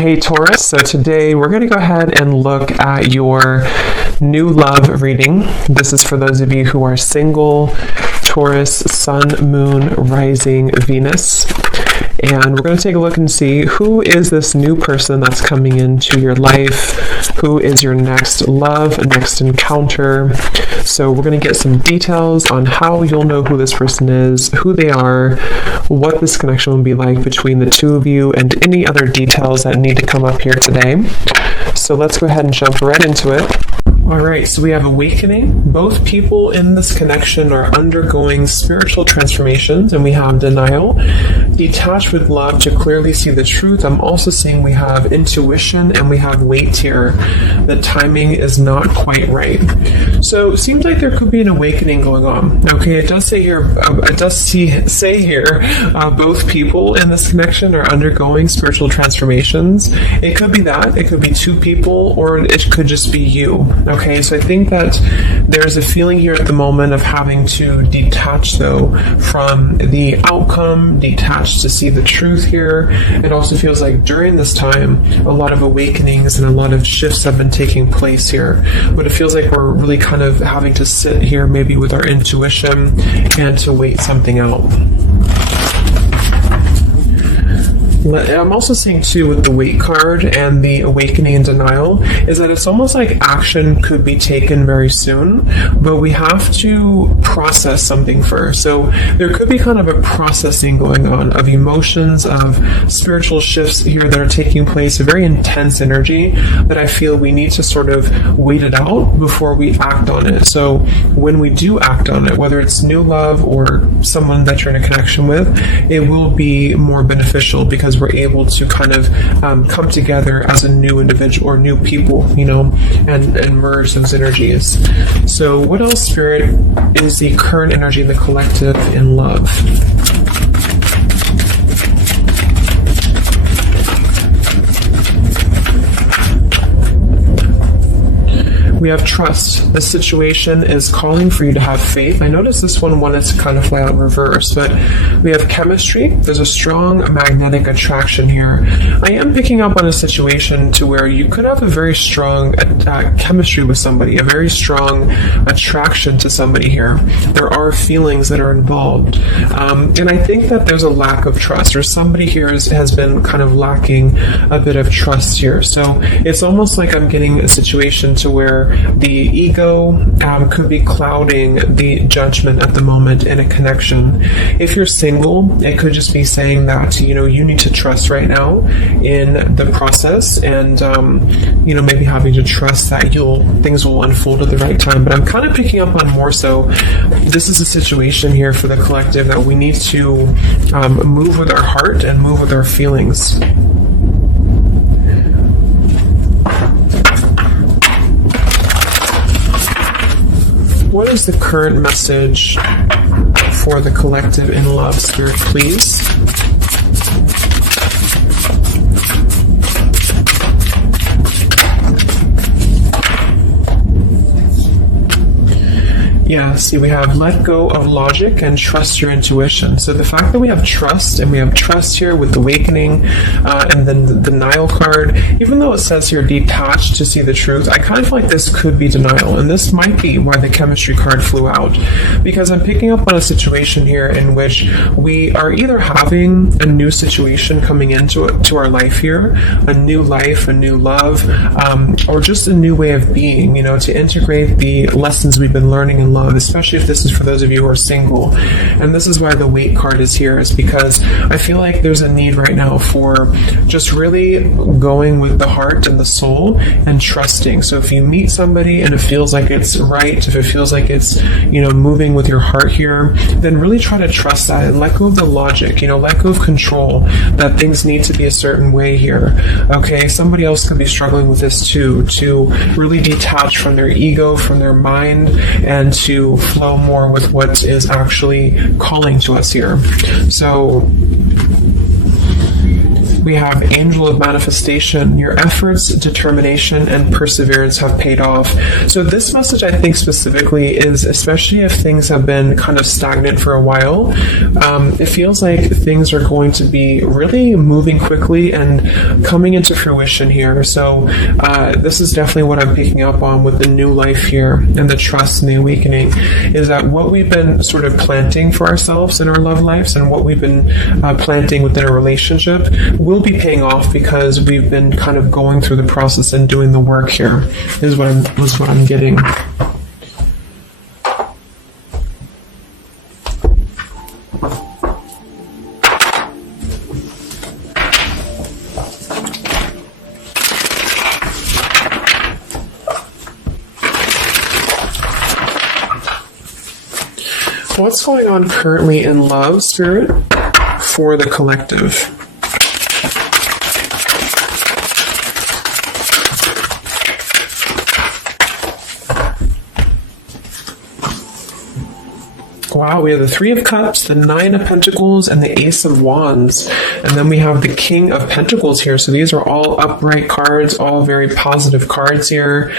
Hey Taurus, so today we're going to go ahead and look at your new love reading. This is for those of you who are single, Taurus, Sun, Moon, Rising, Venus. And we're going to take a look and see who is this new person that's coming into your life, who is your next love, next encounter. So we're going to get some details on how you'll know who this person is, who they are, what this connection will be like between the two of you, and any other details that need to come up here today. So let's go ahead and jump right into it. Alright, so we have awakening. Both people in this connection are undergoing spiritual transformations, and we have denial. Detached with love to clearly see the truth. I'm also seeing we have intuition and we have wait here. The timing is not quite right. So it seems like there could be an awakening going on. Okay, it does say here, both people in this connection are undergoing spiritual transformations. It could be that. It could be two people, or it could just be you. Okay, so I think that there's a feeling here at the moment of having to detach, though, from the outcome, detach to see the truth here. It also feels like during this time, a lot of awakenings and a lot of shifts have been taking place here. But it feels like we're really kind of having to sit here maybe with our intuition and to wait something out. I'm also seeing too with the wait card and the awakening and denial is that it's almost like action could be taken very soon, but we have to process something first. So there could be kind of a processing going on of emotions, of spiritual shifts here that are taking place, a very intense energy that I feel we need to sort of wait it out before we act on it. So when we do act on it, whether it's new love or someone that you're in a connection with, it will be more beneficial because we're able to kind of come together as a new individual or new people, and merge those energies. So what else, Spirit, is the current energy in the collective in love? We have trust. The situation is calling for you to have faith. I noticed this one wanted to kind of fly out in reverse, but we have chemistry. There's a strong magnetic attraction here. I am picking up on a situation to where you could have a very strong chemistry with somebody, a very strong attraction to somebody here. There are feelings that are involved. And I think that there's a lack of trust, or somebody here has been kind of lacking a bit of trust here. So it's almost like I'm getting a situation to where the ego could be clouding the judgment at the moment in a connection. If you're single, it could just be saying that, you need to trust right now in the process and, maybe having to trust that things will unfold at the right time. But I'm kind of picking up on more so, this is a situation here for the collective that we need to move with our heart and move with our feelings. What is the current message for the collective in love, Spirit, please? Yeah, see, we have let go of logic and trust your intuition. So the fact that we have trust, and we have trust here with the awakening, and then the denial card, even though it says here detached to see the truth, I kind of feel like this could be denial. And this might be why the chemistry card flew out. Because I'm picking up on a situation here in which we are either having a new situation coming into our life here, a new life, a new love, or just a new way of being, to integrate the lessons we've been learning in love, especially if this is for those of you who are single. And this is why the wait card is here, is because I feel like there's a need right now for just really going with the heart and the soul and trusting. So if you meet somebody and it feels like it's right, if it feels like it's, moving with your heart here, then really try to trust that and let go of the logic, let go of control, that things need to be a certain way here. Okay, somebody else could be struggling with this too, to really detach from their ego, from their mind, and to flow more with what is actually calling to us here. So we have Angel of Manifestation. Your efforts, determination, and perseverance have paid off. So this message, I think specifically, is especially if things have been kind of stagnant for a while, it feels like things are going to be really moving quickly and coming into fruition here. So this is definitely what I'm picking up on with the new life here and the trust and the awakening, is that what we've been sort of planting for ourselves in our love lives and what we've been planting within a relationship will be paying off because we've been kind of going through the process and doing the work here, is what I'm getting. What's going on currently in love, Spirit, for the collective? Wow, we have the Three of Cups, the Nine of Pentacles, and the Ace of Wands. And then we have the King of Pentacles here. So these are all upright cards, all very positive cards here.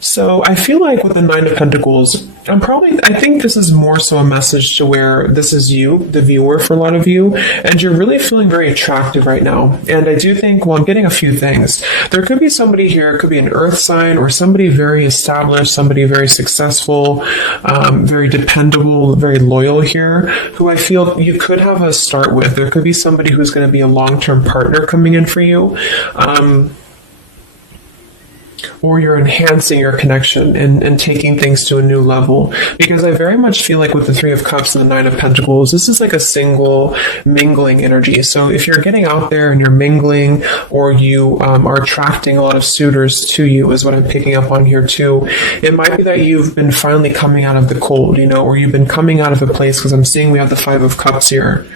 So I feel like with the Nine of Pentacles, I think this is more so a message to where this is you, the viewer, for a lot of you, and you're really feeling very attractive right now. And I do think, well, I'm getting a few things. There could be somebody here, it could be an earth sign or somebody very established, somebody very successful, very dependable, very loyal here, who I feel you could have a start with. There could be somebody who's going to be a long-term partner coming in for you. Or you're enhancing your connection and taking things to a new level. Because I very much feel like with the Three of Cups and the Nine of Pentacles, this is like a single mingling energy. So if you're getting out there and you're mingling, or you are attracting a lot of suitors to you, is what I'm picking up on here too. It might be that you've been finally coming out of the cold, or you've been coming out of a place, because I'm seeing we have the Five of Cups here.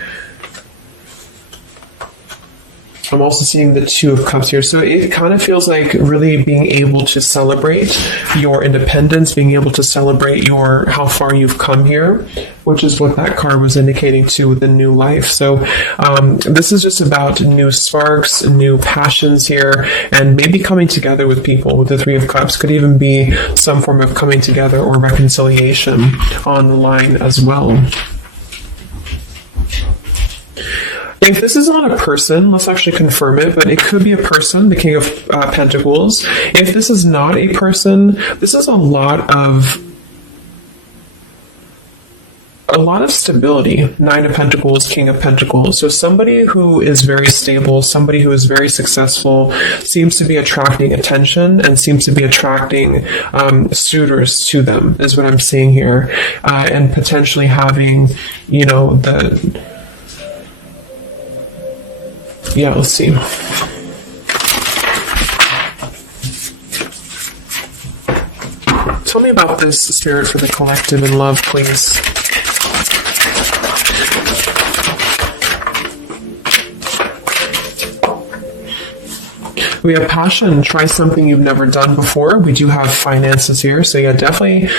I'm also seeing the Two of Cups here. So it kind of feels like really being able to celebrate your independence, being able to celebrate how far you've come here, which is what that card was indicating too with the new life. So this is just about new sparks, new passions here, and maybe coming together with people with the Three of Cups. Could even be some form of coming together or reconciliation on the line as well. If this is not a person, let's actually confirm it, but it could be a person, the King of Pentacles. If this is not a person, this is a lot of stability. Nine of Pentacles, King of Pentacles. So somebody who is very stable, somebody who is very successful, seems to be attracting attention and seems to be attracting suitors to them, is what I'm seeing here. And potentially having, let's see. Tell me about this, Spirit, for the collective in love, please. We have passion. Try something you've never done before. We do have finances here. So yeah, definitely.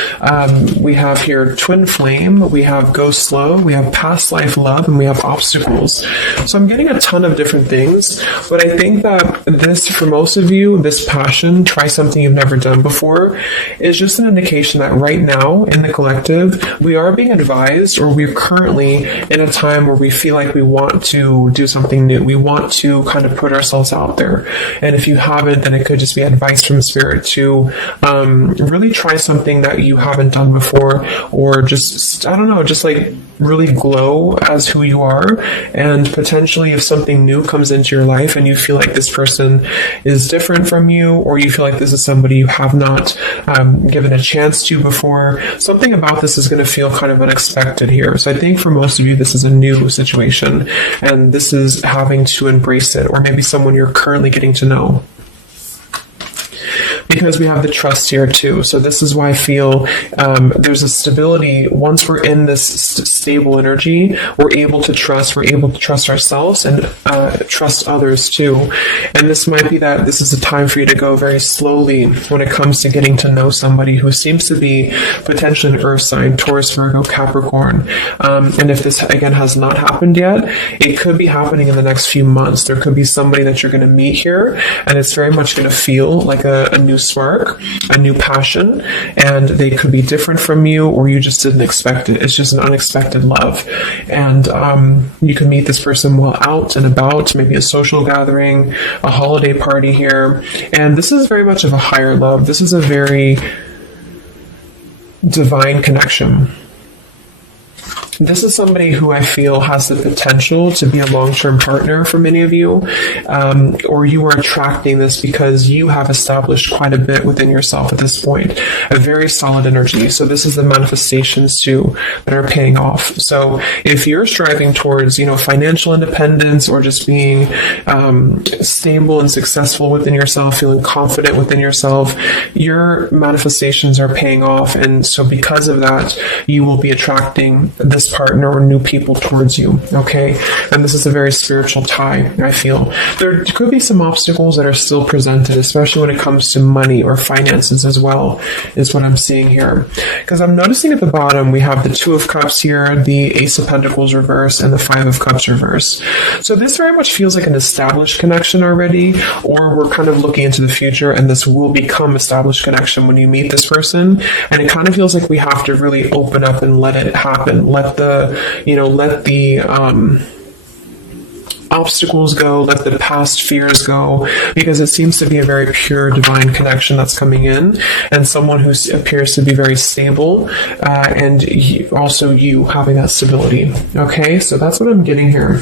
We have here twin flame. We have go slow. We have past life love, and we have obstacles. So I'm getting a ton of different things, but I think that this, for most of you, this passion, try something you've never done before, is just an indication that right now in the collective, we are being advised, or we're currently in a time where we feel like we want to do something new. We want to kind of put ourselves out there. And if you haven't, then it could just be advice from Spirit to really try something that you haven't done before, or just like really glow as who you are. And potentially if something new comes into your life and you feel like this person is different from you, or you feel like this is somebody you have not given a chance to before, something about this is going to feel kind of unexpected here. So I think for most of you, this is a new situation, and this is having to embrace it, or maybe someone you're currently getting to know. because we have the trust here too. So this is why I feel there's a stability. Once we're in this stable energy, we're able to trust ourselves and trust others too. And this might be that this is a time for you to go very slowly when it comes to getting to know somebody who seems to be potentially an earth sign, Taurus, Virgo, Capricorn. And if this again has not happened yet, it could be happening in the next few months. There could be somebody that you're going to meet here, and it's very much going to feel like a new spark, a new passion, and they could be different from you, or you just didn't expect it. It's just an unexpected love. And you can meet this person while out and about, maybe a social gathering, a holiday party here. And this is very much of a higher love. This is a very divine connection. This is somebody who I feel has the potential to be a long-term partner for many of you, or you are attracting this because you have established quite a bit within yourself at this point, a very solid energy. So this is the manifestations too that are paying off. So if you're striving towards, financial independence, or just being stable and successful within yourself, feeling confident within yourself, your manifestations are paying off. And so because of that, you will be attracting this partner or new people towards you, okay? And this is a very spiritual tie, I feel. There could be some obstacles that are still presented, especially when it comes to money or finances as well, is what I'm seeing here. Because I'm noticing at the bottom, we have the Two of Cups here, the Ace of Pentacles reverse, and the Five of Cups reverse. So this very much feels like an established connection already, or we're kind of looking into the future, and this will become established connection when you meet this person. And it kind of feels like we have to really open up and let it happen. Let the obstacles go, let the past fears go, because it seems to be a very pure divine connection that's coming in, and someone who appears to be very stable, and also you having that stability. Okay, so that's what I'm getting here.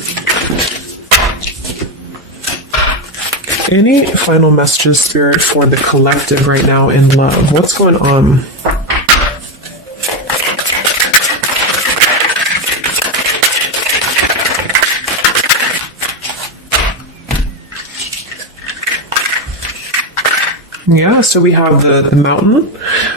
Any final messages, Spirit, for the collective right now in love? What's going on? Yeah, so we have the mountain,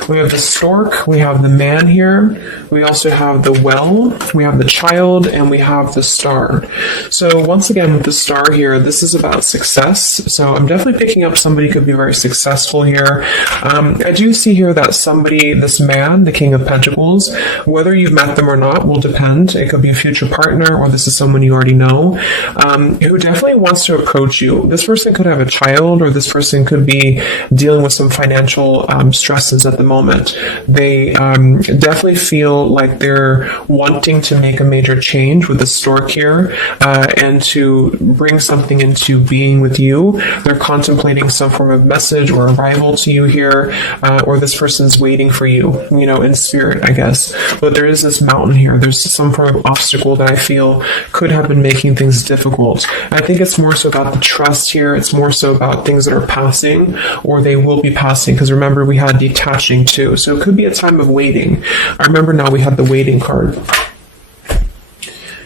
we have the stork, we have the man here, we also have the well, we have the child, and we have the star. So once again, with the star here, this is about success. So I'm definitely picking up somebody could be very successful here. I do see here that somebody, this man, the King of Pentacles, whether you've met them or not will depend. It could be a future partner, or this is someone you already know, who definitely wants to approach you. This person could have a child, or this person could be dealing with some financial stresses at the moment. They definitely feel like they're wanting to make a major change with the stork here, and to bring something into being with you. They're contemplating some form of message or arrival to you here, or this person's waiting for you, in spirit, I guess. But there is this mountain here. There's some form of obstacle that I feel could have been making things difficult. I think it's more so about the trust here. It's more so about things that are passing, or they will be passing, because remember we had detaching too, so it could be a time of waiting. I remember now we had the waiting card.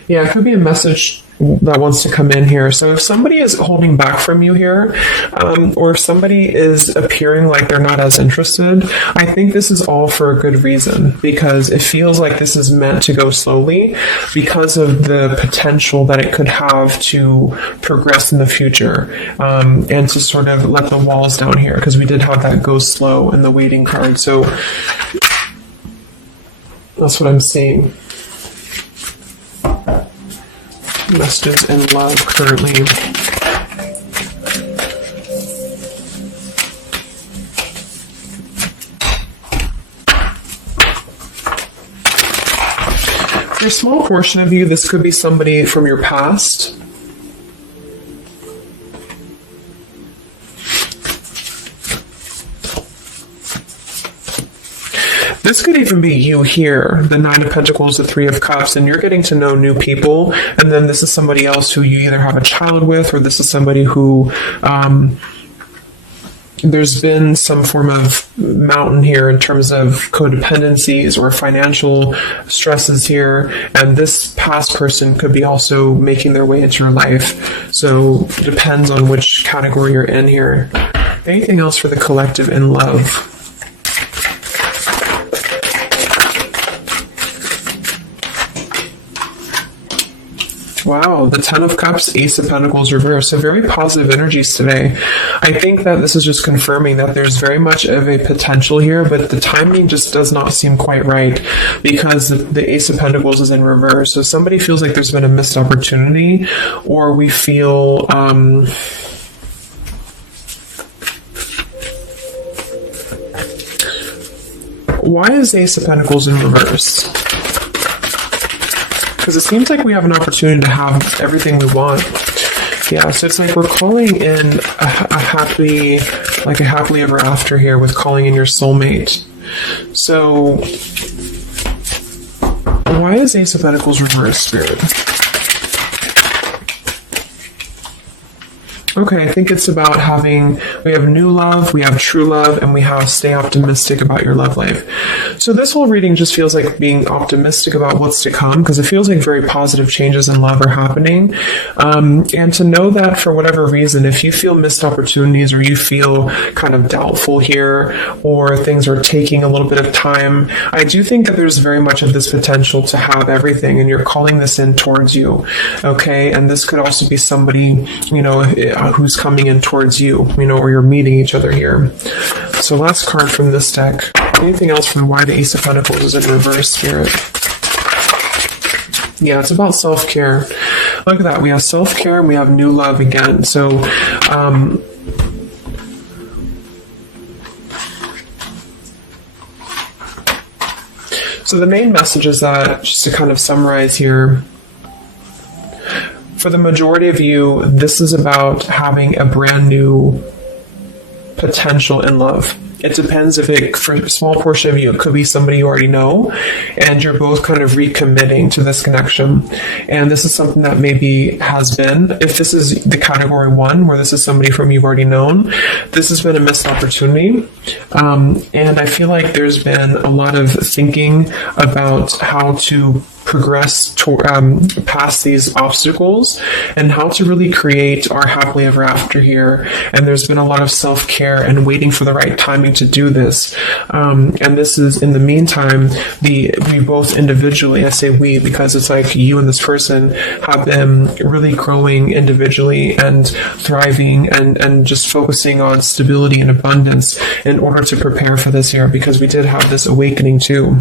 Yeah, it could be a message that wants to come in here. So if somebody is holding back from you here, or if somebody is appearing like they're not as interested, I think this is all for a good reason, because it feels like this is meant to go slowly because of the potential that it could have to progress in the future, and to sort of let the walls down here, because we did have that go slow in the waiting card. So that's what I'm seeing. Messages in love currently. For a small portion of you, this could be somebody from your past. This could even be you here, the Nine of Pentacles, the Three of Cups, and you're getting to know new people, and then this is somebody else who you either have a child with, or this is somebody who there's been some form of mountain here in terms of codependencies or financial stresses here, and this past person could be also making their way into your life. So it depends on which category you're in here. Anything else for the collective in love? Wow, the Ten of Cups, Ace of Pentacles reversed. So very positive energies today. I think that this is just confirming that there's very much of a potential here, but the timing just does not seem quite right because the Ace of Pentacles is in reverse. So somebody feels like there's been a missed opportunity, or we feel... why is Ace of Pentacles in reverse? Because it seems like we have an opportunity to have everything we want. Yeah, so it's like we're calling in a happily ever after here with calling in your soulmate. So why is Ace of Pentacles reverse, Spirit? Okay, I think it's about we have new love, we have true love, and we have stay optimistic about your love life. So this whole reading just feels like being optimistic about what's to come, because it feels like very positive changes in love are happening. And to know that for whatever reason, if you feel missed opportunities or you feel kind of doubtful here, or things are taking a little bit of time, I do think that there's very much of this potential to have everything, and you're calling this in towards you. Okay, and this could also be somebody, who's coming in towards you, or you're meeting each other here. So last card from this deck. Anything else from why the Ace of Pentacles is in reverse, Spirit? Yeah, it's about self-care. Look at that. We have self-care and we have new love again. So, so the main message is that, just to kind of summarize here, for the majority of you, this is about having a brand new potential in love. It depends for a small portion of you, it could be somebody you already know, and you're both kind of recommitting to this connection. And this is something that maybe has been, if this is the category 1, where this is somebody from you've already known, this has been a missed opportunity. And I feel like there's been a lot of thinking about how to progress past these obstacles and how to really create our happily ever after here. And there's been a lot of self-care and waiting for the right timing to do this. And this is, in the meantime, we both individually, I say we because it's like you and this person have been really growing individually and thriving and just focusing on stability and abundance in order to prepare for this year, because we did have this awakening too.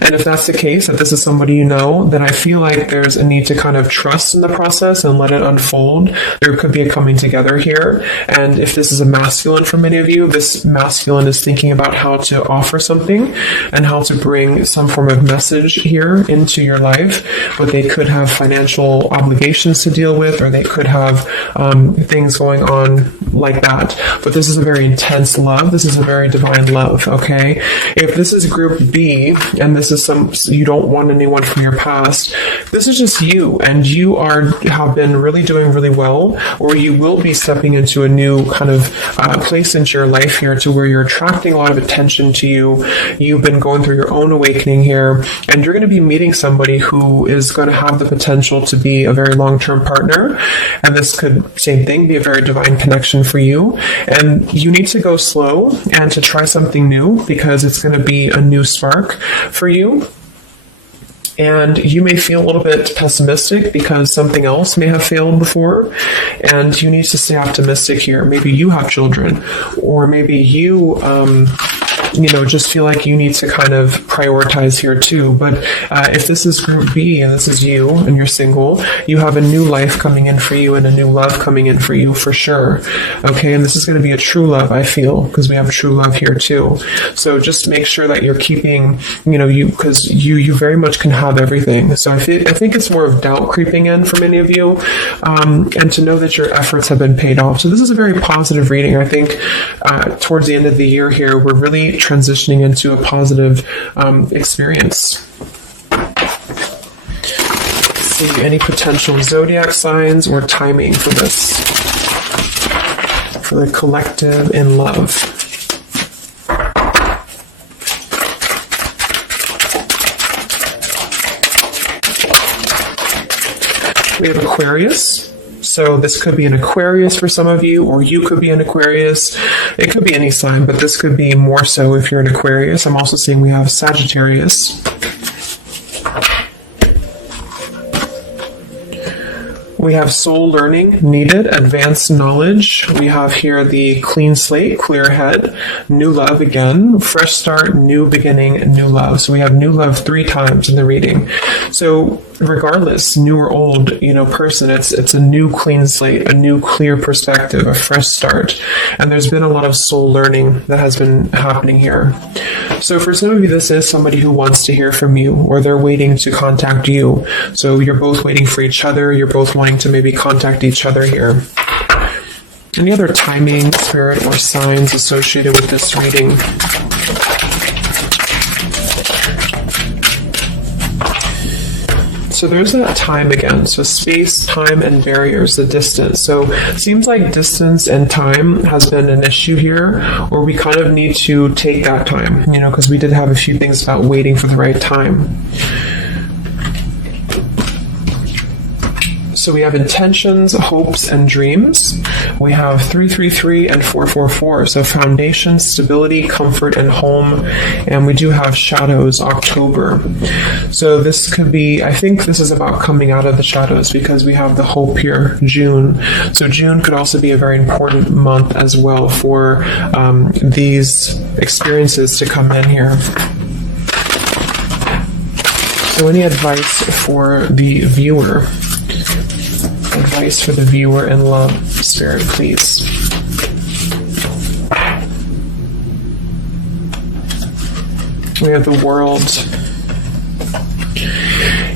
And if that's the case, that this is somebody you know, then I feel like there's a need to kind of trust in the process and let it unfold. There could be a coming together here. And if this is a masculine for many of you, this masculine is thinking about how to offer something and how to bring some form of message here into your life. But they could have financial obligations to deal with, or they could have things going on like that. But this is a very intense love. This is a very divine love, okay? If this is group B, and this is you don't want anyone from your past, this is just you, and you have been really doing really well, or you will be stepping into a new kind of place into your life here, to where you're attracting a lot of attention to you. You've been going through your own awakening here, and you're going to be meeting somebody who is going to have the potential to be a very long-term partner. And this could, same thing, be a very divine connection for you. And you need to go slow and to try something new, because it's going to be a new spark for you. And you may feel a little bit pessimistic because something else may have failed before, and you need to stay optimistic here. Maybe you have children, or maybe you just feel like you need to kind of prioritize here too. But if this is group B and this is you and you're single, you have a new life coming in for you and a new love coming in for you for sure. Okay, and this is going to be a true love, I feel, because we have true love here too. So just make sure that you're keeping, because you very much can have everything. So I think it's more of doubt creeping in for many of you, and to know that your efforts have been paid off. So this is a very positive reading. I think towards the end of the year here, we're really transitioning into a positive experience. Let's see, any potential zodiac signs or timing for this, for the collective in love. We have Aquarius, So this could be an Aquarius for some of you, or you could be an Aquarius. It could be any sign, but this could be more so if you're an Aquarius. I'm also seeing we have Sagittarius. We have soul learning needed, advanced knowledge. We have here the clean slate, clear head, new love again, fresh start, new beginning, new love. So we have new love 3 times in the reading. So regardless, new or old, person, it's a new clean slate, a new clear perspective, a fresh start. And there's been a lot of soul learning that has been happening here. So for some of you, this is somebody who wants to hear from you, or they're waiting to contact you. So you're both waiting for each other. You're both wanting to maybe contact each other here. Any other timing, spirit, or signs associated with this reading? So there's that time again. So space, time, and barriers, the distance. So it seems like distance and time has been an issue here, or we kind of need to take that time, because we did have a few things about waiting for the right time. So we have intentions, hopes, and dreams. We have 333 and 444. So foundation, stability, comfort, and home. And we do have shadows, October. So this could be, I think this is about coming out of the shadows, because we have the hope here, June. So June could also be a very important month as well for these experiences to come in here. So any advice for the viewer? Advice for the viewer in love, Spirit, please. We have the World.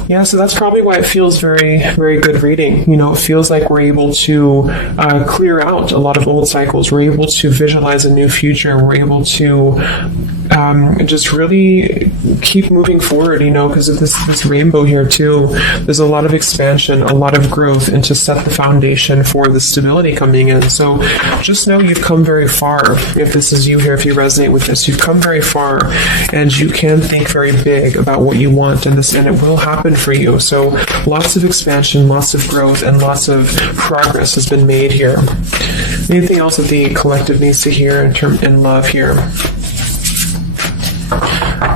Yeah, so that's probably why it feels very, very good reading. It feels like we're able to clear out a lot of old cycles. We're able to visualize a new future. We're able to just really keep moving forward, because of this rainbow here too. There's a lot of expansion, a lot of growth, and to set the foundation for the stability coming in. So just know you've come very far. If this is you here, if you resonate with this, you've come very far, and you can think very big about what you want, and it will happen for you. So lots of expansion, lots of growth, and lots of progress has been made here. Anything else that the collective needs to hear in love here?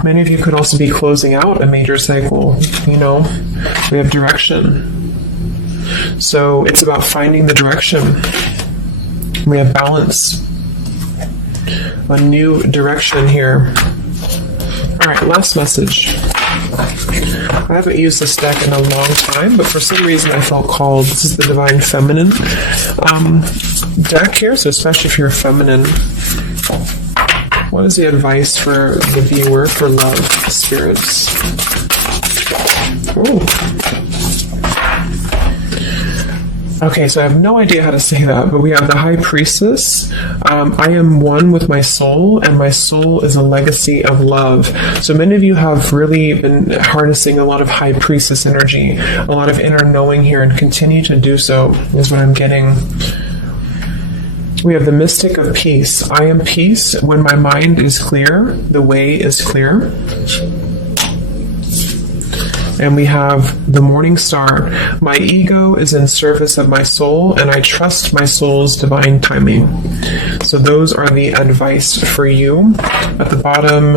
Many of you could also be closing out a major cycle. We have direction. So it's about finding the direction. We have balance. A new direction here. All right, last message. I haven't used this deck in a long time, but for some reason I felt called. This is the Divine Feminine deck here, so especially if you're feminine. What is the advice for the viewer for love, spirits? Ooh. Okay, so I have no idea how to say that, but we have the High Priestess. I am one with my soul, and my soul is a legacy of love. So many of you have really been harnessing a lot of High Priestess energy, a lot of inner knowing here, and continue to do so, is what I'm getting. We have the Mystic of Peace. I am peace. When my mind is clear, the way is clear. And we have the Morning Star. My ego is in service of my soul, and I trust my soul's divine timing. So those are the advice for you. At the bottom,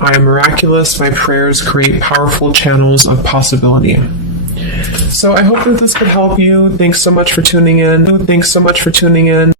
I am miraculous. My prayers create powerful channels of possibility. So I hope that this could help you. Thanks so much for tuning in.